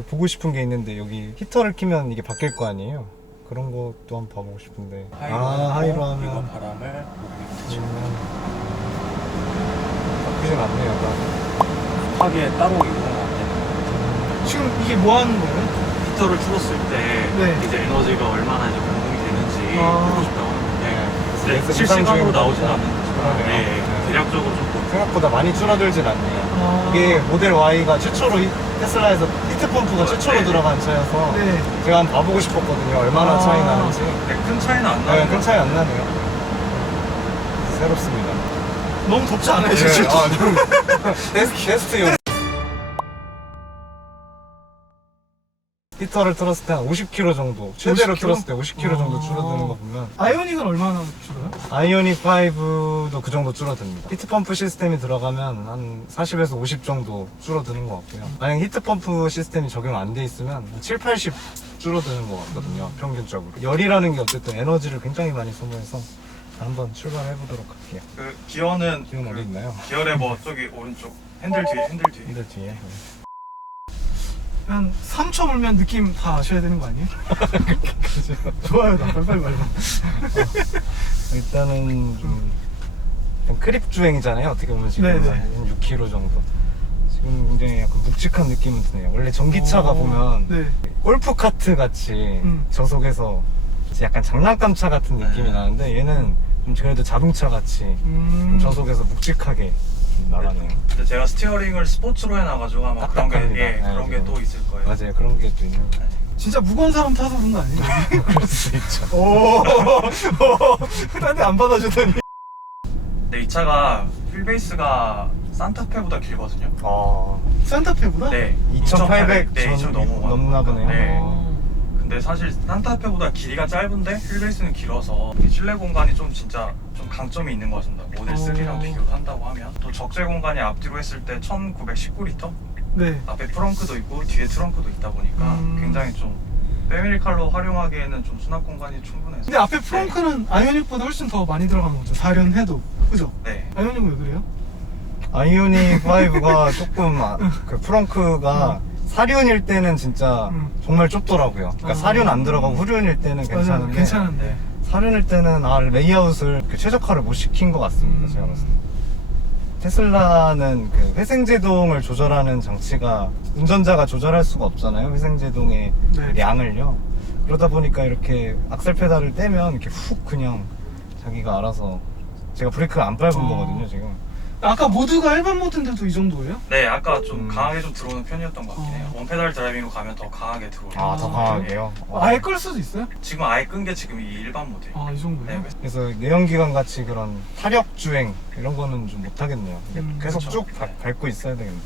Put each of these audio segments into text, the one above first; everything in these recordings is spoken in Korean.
보고 싶은 게 있는데 여기 히터를 키면 이게 바뀔 거 아니에요? 그런 것도 한번 봐보고 싶은데. 하이로 하면 이거 바람을 바뀌진 않네요. 하게 따로 이동은 안 되는. 지금 이게 뭐 하는 거예요? 히터를 틀었을 때 네. 이제 에너지가 얼마나 이제 공급이 되는지 보고 싶다고 하는데 그래서 실시간으로 이상 나오진 중에 않는 거죠. 그러네요. 네, 대략적으로 좀 생각보다 많이 줄어들진 않네요. 이게 모델 Y가 최초로 테슬라에서 히트펌프가 최초로 네. 들어간 차여서 네. 제가 한번 봐보고 싶었거든요. 얼마나 차이 나는지. 큰 차이는 안 나요. 네, 큰 차이 안 나네요. 새롭습니다. 너무 덥지 않아요? 네, 진짜? 테스트용. 히터를 틀었을 때 한 50km 정도, 최대로 50km? 틀었을 때 50km 정도 줄어드는 거 보면 아이오닉은 얼마나 줄어요? 아이오닉 5도 그 정도 줄어듭니다. 히트펌프 시스템이 들어가면 한 40에서 50 정도 줄어드는 것 같고요. 만약 히트펌프 시스템이 적용 안 돼 있으면 한 7, 80 줄어드는 것 같거든요. 평균적으로. 열이라는 게 어쨌든 에너지를 굉장히 많이 소모해서 한번 출발해 보도록 할게요. 그 기어는 지금 어디 있나요? 기어의 뭐 저기 오른쪽 핸들 뒤에 핸들 뒤에. 한 3초 불면 느낌 다 아셔야 되는 거 아니에요? 좋아요, 나 빨리 말봐. 일단은 좀 크립 주행이잖아요. 어떻게 보면 지금 네네. 한 6km 정도. 지금 굉장히 약간 묵직한 느낌은 드네요. 원래 전기차가 보면 네. 골프카트 같이 저속에서 약간 장난감 차 같은 느낌이 네. 나는데 얘는 좀 그래도 자동차 같이 좀 저속에서 묵직하게 나가네요. 근데 제가 스티어링을 스포츠로 해놔가지고 아마 그런 게 딱딱합니다. 예, 네, 그런 게 지금. 또 있을 거예요. 맞아요. 그런 게 또 있는 거 같아요. 진짜 무거운 사람 타서 그런 거 아니에요? 그럴 수도 있죠. 오, 딴데 안 받아주더니. 근데 이 차가 휠베이스가 산타페보다 길거든요. 아, 산타페보다? 네, 2,800 네, 2,000 넘나 보네요. 네. 어. 근데 사실 산타페보다 길이가 짧은데 휠베이스는 길어서 실내 공간이 좀 진짜 좀 강점이 있는 것 같습니다. 모델 3랑 비교를 한다고 하면 또 적재 공간이 앞뒤로 했을 때 1919리터? 네. 앞에 프렁크도 있고 뒤에 트렁크도 있다 보니까 굉장히 좀 패밀리칼로 활용하기에는 좀 수납 공간이 충분해서. 근데 앞에 프렁크는 아이오닉보다 훨씬 더 많이 들어가는 거죠. 4륜 해도. 그죠? 네. 아이오닉은 왜 그래요? 아이오닉 5가 조금 그 프렁크가 사륜일 때는 진짜 정말 좁더라고요. 그러니까 사륜 안 들어가고 후륜일 때는 맞아요. 괜찮은데 괜찮은데. 사륜일 때는 레이아웃을 최적화를 못 시킨 것 같습니다. 제가 봤을 때. 테슬라는 그 회생제동을 조절하는 장치가 운전자가 조절할 수가 없잖아요. 회생제동의 네. 양을요. 그러다 보니까 이렇게 악셀 페달을 떼면 이렇게 훅 그냥 자기가 알아서, 제가 브레이크를 안 밟은 거거든요 지금. 아까 모드가 일반 모드인데도 이 정도예요? 네, 아까 좀 강하게 좀 들어오는 편이었던 것 같긴 해요. 원페달 드라이빙으로 가면 더 강하게 들어오는. 아, 더 강하게요? 아예 끌 수도 있어요? 지금 아예 끈 게 지금 이 일반 모델. 아, 이 정도예요? 네, 그래서 내연기관 같이 그런 타력 주행 이런 거는 좀 못하겠네요. 계속 그렇죠. 쭉 네. 밟고 있어야 되겠네요.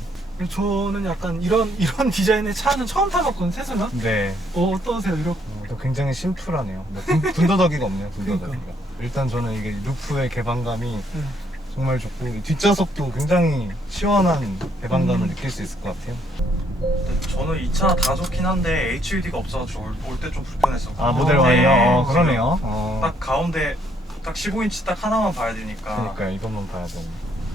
저는 약간 이런 디자인의 차는 처음 타봤거든요, 테슬라? 네. 어떠세요? 이렇게. 또 굉장히 심플하네요. 뭐 군더더기가 없네요, 군더더기가. 그러니까. 일단 저는 이게 루프의 개방감이 네. 정말 좋고, 이 뒷좌석도 굉장히 시원한 개방감을 느낄 수 있을 것 같아요. 근데 저는 이 차 다 좋긴 한데 HUD가 없어가지고 올 때 좀 불편했었고. 아, 모델 어, Y요? 네. 그러네요. 딱 가운데 딱 15인치 딱 하나만 봐야 되니까. 그러니까 이것만 봐야 되네.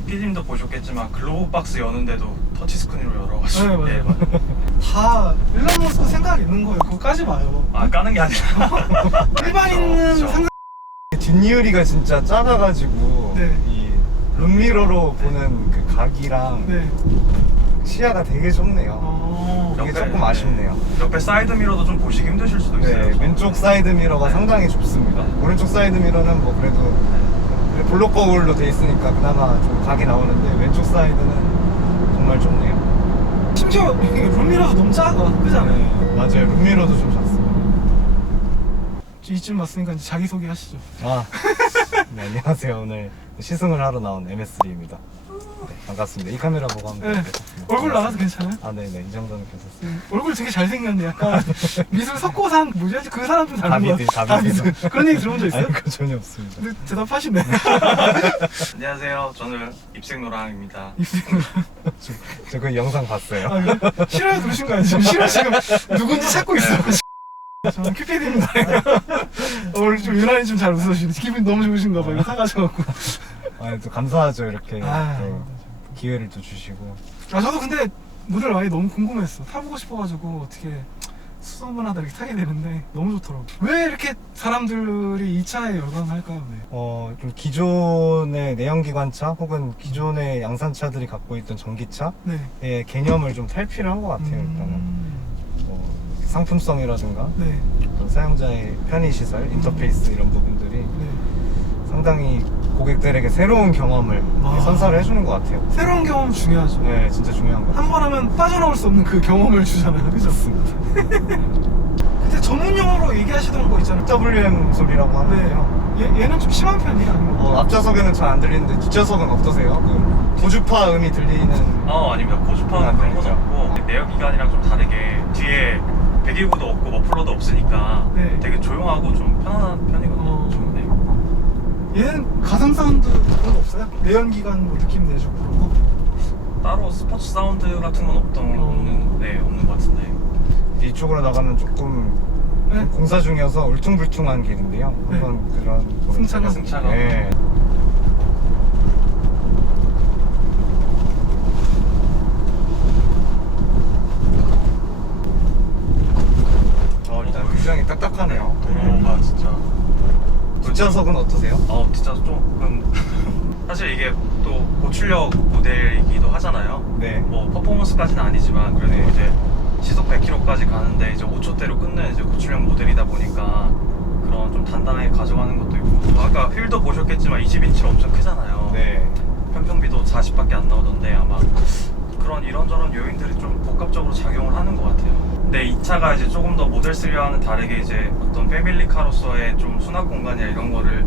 피디님도 보셨겠지만 글로브 박스 여는데도 터치스크린으로 열어가지고. 네, 맞아요. 맞아요. 다 일론 머스크 생각 있는 거예요. 그거 까지 마요. 아, 까는 게 아니라. 일반인은 그렇죠. 상상. 뒷유리가 진짜 작아가지고, 네. 이 룸미러로 보는 그 각이랑 네. 시야가 되게 좁네요. 이게 옆에, 조금 아쉽네요. 옆에 사이드 미러도 좀 보시기 힘드실 수도 있어요. 네, 왼쪽 사이드 미러가 네. 상당히 좁습니다. 오른쪽 사이드 미러는 뭐 그래도 블록 거울로 돼 있으니까 그나마 좀 각이 나오는데, 왼쪽 사이드는 정말 좁네요. 심지어 이게 룸미러도 너무 작아. 그잖아요. 네, 맞아요. 룸미러도 좀 작습니다. 이쯤 왔으니까 이제 자기소개 하시죠. 아, 네, 안녕하세요. 오늘 시승을 하러 나온 MS3입니다. 네, 반갑습니다. 이 카메라 보고 한번. 네. 얼굴 나가도 괜찮아요? 아, 네네. 이 정도는 괜찮습니다. 얼굴 되게 잘생겼네. 약간 미술 석고상 뭐지? 그 사람 좀 닮은 것 같아. 다비드. 그런 얘기 들어본 적 있어요? 아니, 그거 전혀 없습니다. 근데 대답하시네. 안녕하세요. 저는 입생노랑입니다. 저 그 영상 봤어요. 아, 그래? 싫어요 들으신 거 아니에요? 지금 싫어 지금 누군지 찾고 있어. 저는 큐피디입니다. 오늘 좀 유난히 좀 잘 웃으시네. 기분이 너무 좋으신가 봐. 이거 사가셔갖고. 아, 또 감사하죠. 이렇게 아. 또 기회를 또 주시고. 아 저도 근데 모델 Y 너무 궁금했어. 타보고 싶어가지고 어떻게 수소문하다 이렇게 타게 되는데 너무 좋더라고. 왜 이렇게 사람들이 이 차에 열광할까요? 네. 좀 기존의 내연기관차 혹은 기존의 양산차들이 갖고 있던 전기차의 네. 개념을 좀 탈피를 한 것 같아요. 일단은 뭐 상품성이라든가 네. 또 사용자의 편의시설, 인터페이스 이런 부분들이 네. 상당히 고객들에게 새로운 경험을 선사를 해주는 것 같아요. 새로운 경험 중요하죠. 네, 진짜 중요한 것 같아요. 한 번 하면 빠져나올 수 없는 그 경험을 주잖아요. 그죠? 근데 전문 용어로 얘기하시던 거 있잖아요. WM 소리라고 하는데요. 얘는 좀 심한 편이에요? 아니면 앞좌석에는 잘 안 들리는데 뒷좌석은 어떠세요? 그 고주파 음이 들리는. 아닙니다. 고주파는 그런 건 없고 내연기관이랑 좀 다르게 뒤에 배기구도 없고 머플러도 없으니까 네. 되게 조용하고 좀 편안한 편이거든요. 좀, 네. 얘는 가상 사운드 그런 거 없어요? 내연기관 뭐 느낌 내주고 그런 거? 따로 스포츠 사운드 같은 건 없는 것 같은데. 이쪽으로 나가면 조금 네? 공사 중이어서 울퉁불퉁한 길인데요. 네. 한번 그런 승차감. 승차감. 네. 일단 굉장히 딱딱하네요. 도로가 진짜. 뒷좌석은 어떠세요? 뒷좌석 조금 사실 이게 또 고출력 모델이기도 하잖아요. 네. 뭐 퍼포먼스까지는 아니지만 그래도 네. 이제 시속 100km까지 가는데 이제 5초대로 끊는 이제 고출력 모델이다 보니까 그런 좀 단단하게 가져가는 것도 있고 또 아까 휠도 보셨겠지만 20인치로 엄청 크잖아요. 네. 평평비도 40밖에 안 나오던데 아마 그런 이런저런 요인들이 좀 복합적으로 작용을 하는 것 같아요. 근데 이 차가 이제 조금 더 모델 3와는 다르게 이제 어떤 패밀리카로서의 좀 수납 공간이나 이런 거를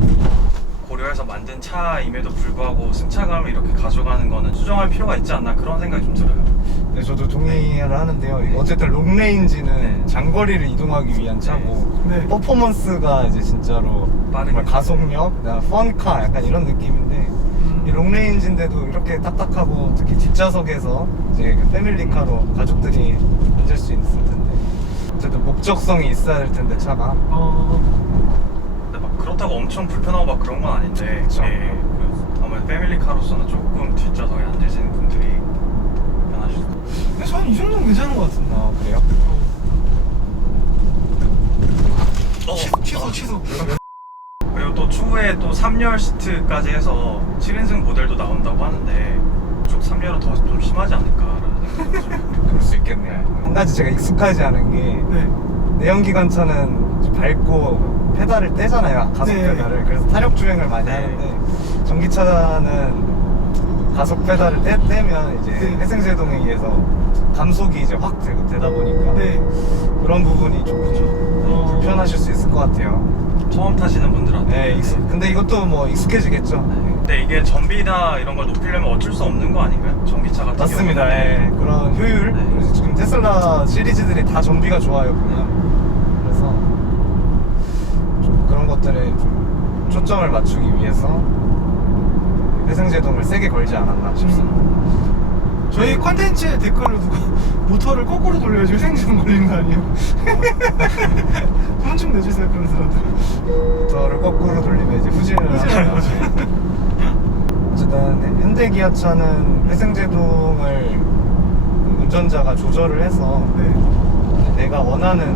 고려해서 만든 차임에도 불구하고 승차감을 이렇게 가져가는 거는 수정할 필요가 있지 않나 그런 생각이 좀 들어요. 네, 저도 동의를 하는데요. 어쨌든 롱레인지는 네. 장거리를 이동하기 위한 차고 네. 퍼포먼스가 이제 진짜로 빠르게. 정말 가속력, 펀카 약간 이런 느낌인데 이 롱레인지인데도 이렇게 딱딱하고 특히 뒷좌석에서 이제 그 패밀리카로 가족들이 앉을 수 있을 텐데 어쨌든 목적성이 있어야 될 텐데 차가 근데 막 그렇다고 엄청 불편하고 막 그런 건 아닌데 그쵸. 아무래도 패밀리카로서는 조금 뒷좌석에 앉으시는 분들이 편하실 것 같아요. 근데 저는 이 정도는 괜찮은 것 같은데. 그래요? 취소. 그리고 또 추후에 또 3열 시트까지 해서 7인승 모델도 나온다고 하는데 쪽 3열은 더 좀 심하지 않을까라는 생각이 좀. 그럴 수 있겠네요. 한 가지 제가 익숙하지 않은 게 네. 내연기관차는 밟고 페달을 떼잖아요. 가속 네. 페달을. 그래서 타력 주행을 많이 네. 하는데 전기차는 가속 페달을 떼면 이제 네. 회생제동에 의해서 감속이 이제 확 되다 보니까 네. 그런 부분이 좀 불편하실 수 있을 것 같아요. 처음 타시는 분들한테. 근데 이것도 뭐 익숙해지겠죠. 근데 이게 전비나 이런 걸 높이려면 어쩔 수 없는 거 아닌가요? 전기차 같은 맞습니다. 경우는. 예. 그런 효율. 네. 그래서 지금 테슬라 시리즈들이 다 전비가 좋아요, 그냥. 그래서 좀 그런 것들에 좀 초점을 맞추기 위해서 회생제동을 세게 걸지 않았나 싶습니다. 저희 컨텐츠에 댓글로 누가 모터를 거꾸로 돌려야지 회생제동 걸리는 거 아니에요? 후원 좀 내주세요 그런 사람들. 모터를 거꾸로 돌리면 이제 후진을 하는 거죠. 어쨌든 현대기아차는 회생제동을 운전자가 조절을 해서 내가 원하는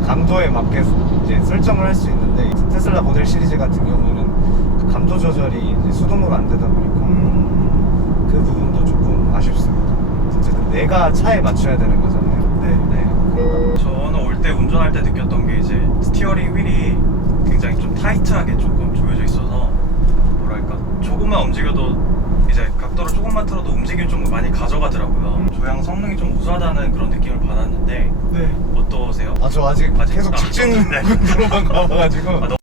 그 감도에 맞게 이제 설정을 할 수 있는데 테슬라 모델 시리즈 같은 경우는 그 감도 조절이 이제 수동으로 안 되다 보니까 그 부분도 조금 아쉽습니다. 어쨌든 내가 차에 맞춰야 되는 거잖아요. 그러다 저는 올 때 운전할 때 느꼈던 게 이제 스티어링 휠이 굉장히 좀 타이트하게 조금 조여져 있어서 뭐랄까 조금만 움직여도 이제 각도를 조금만 틀어도 움직임을 좀 많이 가져가더라고요. 조향 성능이 좀 우수하다는 그런 느낌을 받았는데 네. 어떠세요? 저 아직 계속 직진으로만 가봐가지고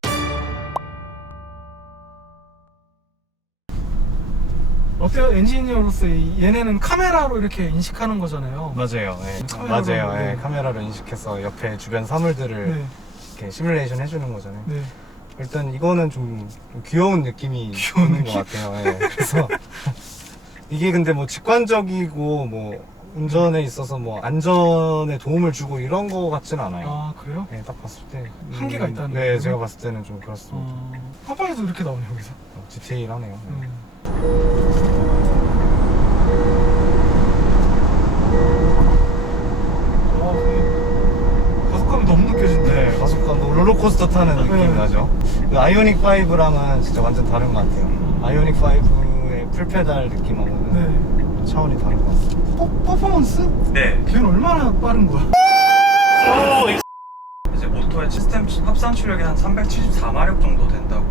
어때요? 엔지니어로서 얘네는 카메라로 이렇게 인식하는 거잖아요. 맞아요. 예. 카메라로, 맞아요. 네. 예. 카메라로 인식해서 옆에 주변 사물들을 네. 이렇게 시뮬레이션 해주는 거잖아요. 네. 일단 이거는 좀 귀여운 느낌이 드는 것 같아요. 예. 그래서 이게 근데 뭐 직관적이고 뭐 운전에 있어서 뭐 안전에 도움을 주고 이런 거 같진 않아요. 아 그래요? 예, 딱 봤을 때 한계가 있다는 네, 거예요? 제가 봤을 때는 좀 그렇습니다. 화방에도 이렇게 나오네 여기서. 디테일하네요. 롤러코스터 타는 느낌이 네. 나죠. 그 아이오닉 5랑은 진짜 완전 다른 것 같아요. 아이오닉 5의 풀페달 느낌하고는 네. 차원이 다른 것 같습니다. 퍼포먼스? 네. 걔는 얼마나 빠른 거야? 이제 모터의 시스템 합산 출력이 한 374마력 정도 된다고.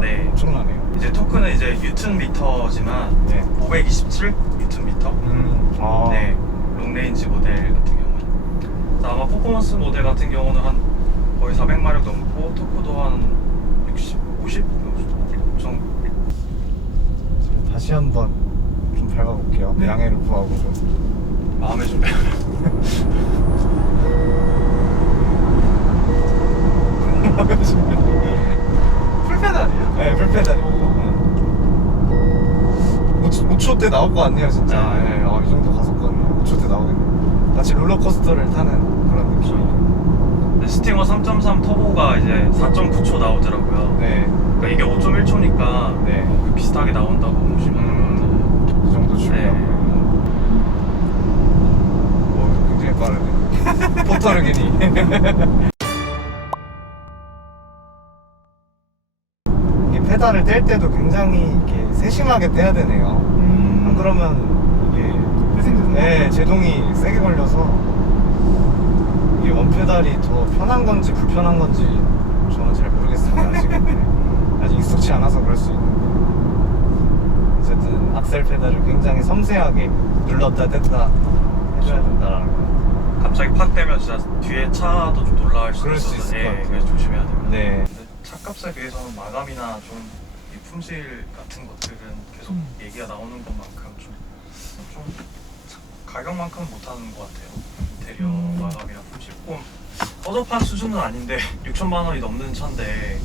네. 엄청나네요. 이제 토크는 이제 뉴튼 미터지만 네. 527 뉴튼 미터. 네. 롱레인지 모델 같은 경우는. 아마 퍼포먼스 모델 같은 경우는 한 거의 400마력 넘고 토크도 한 60, 50 정도. 다시 한번 좀 밟아볼게요. 네. 양해를 구하고 좀. 마음의 준비. 풀페달이에요? 네, 풀페달입니다. 5초 때 나올 것 같네요, 진짜. 네. 네, 이 정도 갔었거든요. 5초 때 나오겠네요. 마치 롤러코스터를 타는 그런 느낌. 네, 스팅어 3.3 터보가 이제 4.9초 나오더라고요. 네. 그러니까 이게 5.1초니까 네. 비슷하게 나온다고 보시면 될 것 같아요. 그 정도 출력. 네. 굉장히 빠르네. 포터르기니. 이게 페달을 뗄 때도 굉장히 이렇게 세심하게 떼야 되네요. 안 그러면 이게 회생되는 네, 제동이 세게 걸려서 이게 원페달이 더 편한 건지 불편한 건지 저는 잘 모르겠습니다. 아직은. 아직 익숙치 않아서 그럴 수 있는데 어쨌든 악셀 페달을 굉장히 섬세하게 눌렀다 뗐다 해줘야 된다라는 거. 갑자기 팍 되면 진짜 뒤에 차도 좀 놀라울 수 그럴 수 있어서 있을 것 같아요. 그래서 조심해야 됩니다. 네. 근데 차값에 비해서는 마감이나 좀 이 품질 같은 것들은 계속 얘기가 나오는 것만큼 좀 가격만큼 못하는 것 같아요. 인테리어 마감이랑 품질 조금 허접한 수준은 아닌데 6천만 원이 넘는 차인데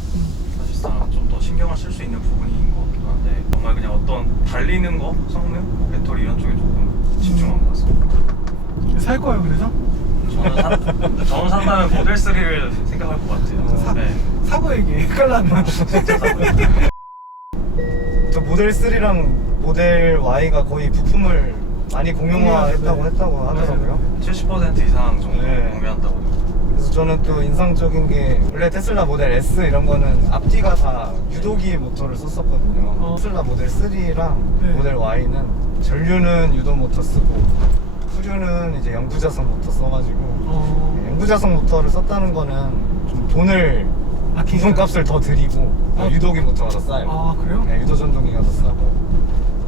사실상 좀 더 신경을 쓸 수 있는 부분인 것 같기도 한데 정말 그냥 어떤 달리는 거, 성능, 뭐 배터리 이런 쪽에 조금 집중한 것 같습니다. 살 거예요, 그래서? 저는 산다면 모델 3를 생각할 것 같아요. 네. 사고 얘기 헷갈라면. 진짜 사고. 저 모델 3랑 모델 Y가 거의 부품을 많이 공용화했다고 네. 하더라고요. 70% 이상 정도 네. 공유한다고. 그래서 저는 또 인상적인 게 원래 테슬라 모델 S 이런 거는 앞뒤가 다 유도기 모터를 썼었거든요. 테슬라 모델 3랑 네. 모델 Y는 전류는 유도 모터 쓰고 후륜은 이제 연구자석 모터 써가지고 연구자석 모터를 썼다는 거는 좀 돈을 기존값을 더 드리고 유도기 모터가 더 싸요. 아, 그래요? 네, 유도 전동기가 더 싸고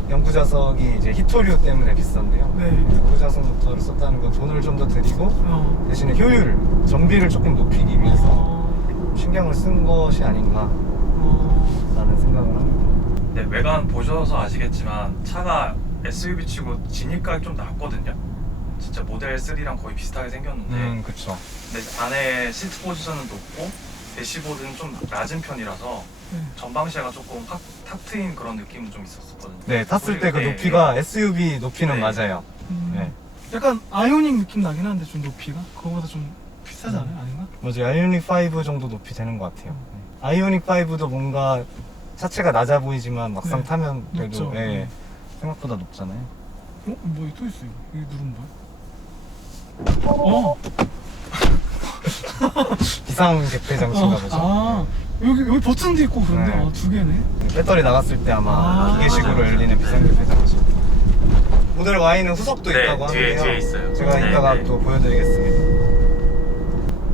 연구자석이 이제 히토류 때문에 비싼데요. 네. 연구자석 모터를 썼다는 건 돈을 좀 더 드리고 대신에 효율, 정비를 조금 높이기 위해서 신경을 쓴 것이 아닌가 라는 생각을 합니다. 네, 외관 보셔서 아시겠지만 차가 SUV 치고 진입각이 좀 낮거든요. 진짜 모델 3랑 거의 비슷하게 생겼는데 그쵸. 근데 안에 시트 포지션은 높고 대시보드는 좀 낮은 편이라서 전방시야가 조금 탁 트인 그런 느낌은 좀 있었거든요. 네, 탔을 때 그 네, 높이가 SUV 높이는 네. 맞아요. 네. 약간 아이오닉 느낌 나긴 하는데 좀 높이가? 그거보다 좀 비싸지 않아요? 아닌가? 맞아요. 아이오닉 5 정도 높이 되는 것 같아요. 아이오닉 5도 뭔가 차체가 낮아 보이지만 막상 네. 타면 그래도 높죠. 예, 네. 생각보다 높잖아요. 뭐 또 있어요. 이거 누른 거야? 비상 개폐 장치인가 보죠. 아, 여기 버튼도 있고 그런데 네. 두 개네. 네, 배터리 나갔을 때 아마 기계식으로 맞아요. 열리는 비상 개폐 장치. 모델 Y는 후석도 네, 있다고 하는데요. 뒤에 있어요. 제가 네, 이따가 네. 또 보여드리겠습니다.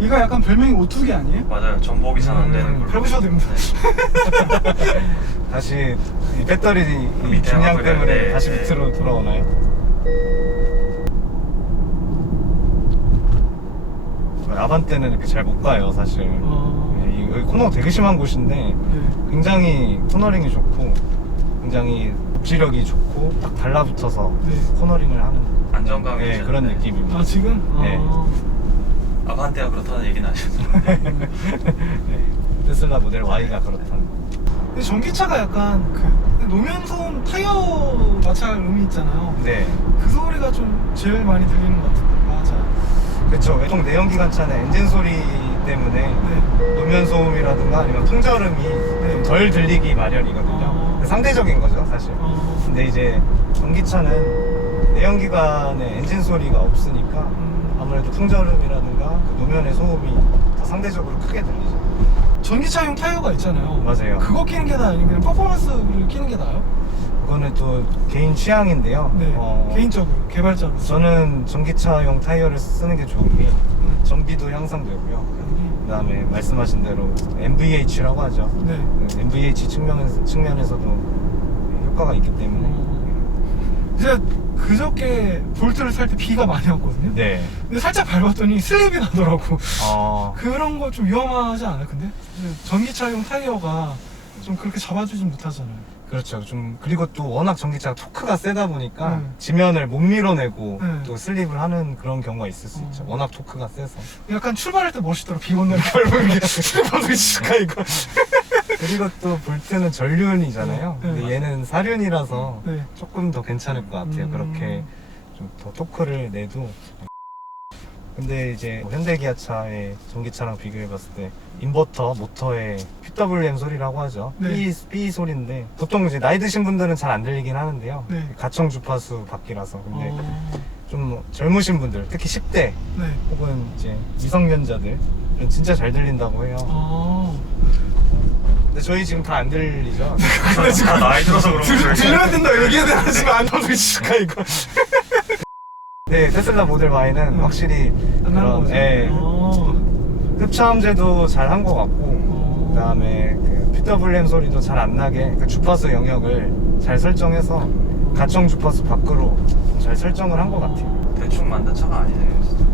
얘가 약간 별명이 오뚜기 아니에요? 맞아요. 정복이 잘 안 되는 걸로. 밟으셔도 됩니다. 다시 이 배터리 이 밑에 중량 하고 때문에 네, 다시 네. 밑으로 돌아오나요? 아반떼는 이렇게 잘 못 가요, 사실. 네, 여기 코너 되게 심한 곳인데 네. 굉장히 코너링이 좋고 굉장히 접지력이 좋고 딱 달라붙어서 네. 코너링을 하는 안정감이 네, 있죠. 그런 네. 느낌입니다. 아 지금? 네. 아반떼가 그렇다는 얘기는 아니었어요. 네. 테슬라 모델 Y가 그렇다는. 근데 전기차가 약간 그 노면 소음 타이어 마찰 음이 있잖아요. 네. 그 소리가 좀 제일 많이 들리는 것 같은데 맞아. 그렇죠. 보통 내연기관차는 엔진 소리 때문에 네. 노면 소음이라든가 아니면 풍절음이 좀 덜 들리기 마련이거든요. 상대적인 거죠, 사실. 근데 이제 전기차는 내연기관의 엔진 소리가 없으니까 아무래도 풍절음이라든가 그 노면의 소음이 더 상대적으로 크게 들리죠. 전기차용 타이어가 있잖아요. 맞아요. 그거 끼는 게 나아요? 아니면 그냥 퍼포먼스를 끼는 게 나아요? 그거는 또 개인 취향인데요. 네. 개인적으로, 개발자로. 저는 전기차용 타이어를 쓰는 게 좋은 게 전비도 향상되고요. 그 다음에 말씀하신 대로 MVH라고 하죠. 네. 그 MVH 측면에서도 효과가 있기 때문에. 제가 그저께 볼트를 살 때 비가 많이 왔거든요. 네. 근데 살짝 밟았더니 슬립이 나더라고. 어, 그런 거 좀 위험하지 않아요, 근데? 전기차용 타이어가 좀 그렇게 잡아주진 못하잖아요. 그렇죠. 좀 그리고 또 워낙 전기차가 토크가 세다 보니까 네. 지면을 못 밀어내고 네. 또 슬립을 하는 그런 경우가 있을 수 있죠. 워낙 토크가 세서. 약간 출발할 때 멋있더라, 비 오는 날 밟으면 이게 슬립하고 시작하니까. 그리고 또 볼트는 전륜이잖아요. 네. 근데 얘는 사륜이라서 네. 조금 더 괜찮을 것 같아요. 그렇게 좀 더 토크를 내도. 근데 이제 현대기아차의 전기차랑 비교해봤을 때 인버터 모터의 PWM 소리라고 하죠. 네. 삐 소리인데 보통 이제 나이 드신 분들은 잘 안 들리긴 하는데요. 네. 가청 주파수 바퀴라서. 근데 어... 좀 젊으신 분들, 특히 10대 네. 혹은 이제 미성년자들은 진짜 잘 들린다고 해요. 아... 근데 저희 지금 다 안 들리죠? 다 나이 들어서 그런 거죠. 들려야 된다 얘기해야 되나 지금 안 나오기 시작하니까. 네, 테슬라 모델 Y는 확실히 안 나온 거죠? 예, 흡차음제도 잘 한 것 같고, 그 다음에 그 PWM 소리도 잘 안 나게 그 주파수 영역을 잘 설정해서 가청 주파수 밖으로 잘 설정을 한 것 같아요. 대충 만든 차가 아니네요 진짜.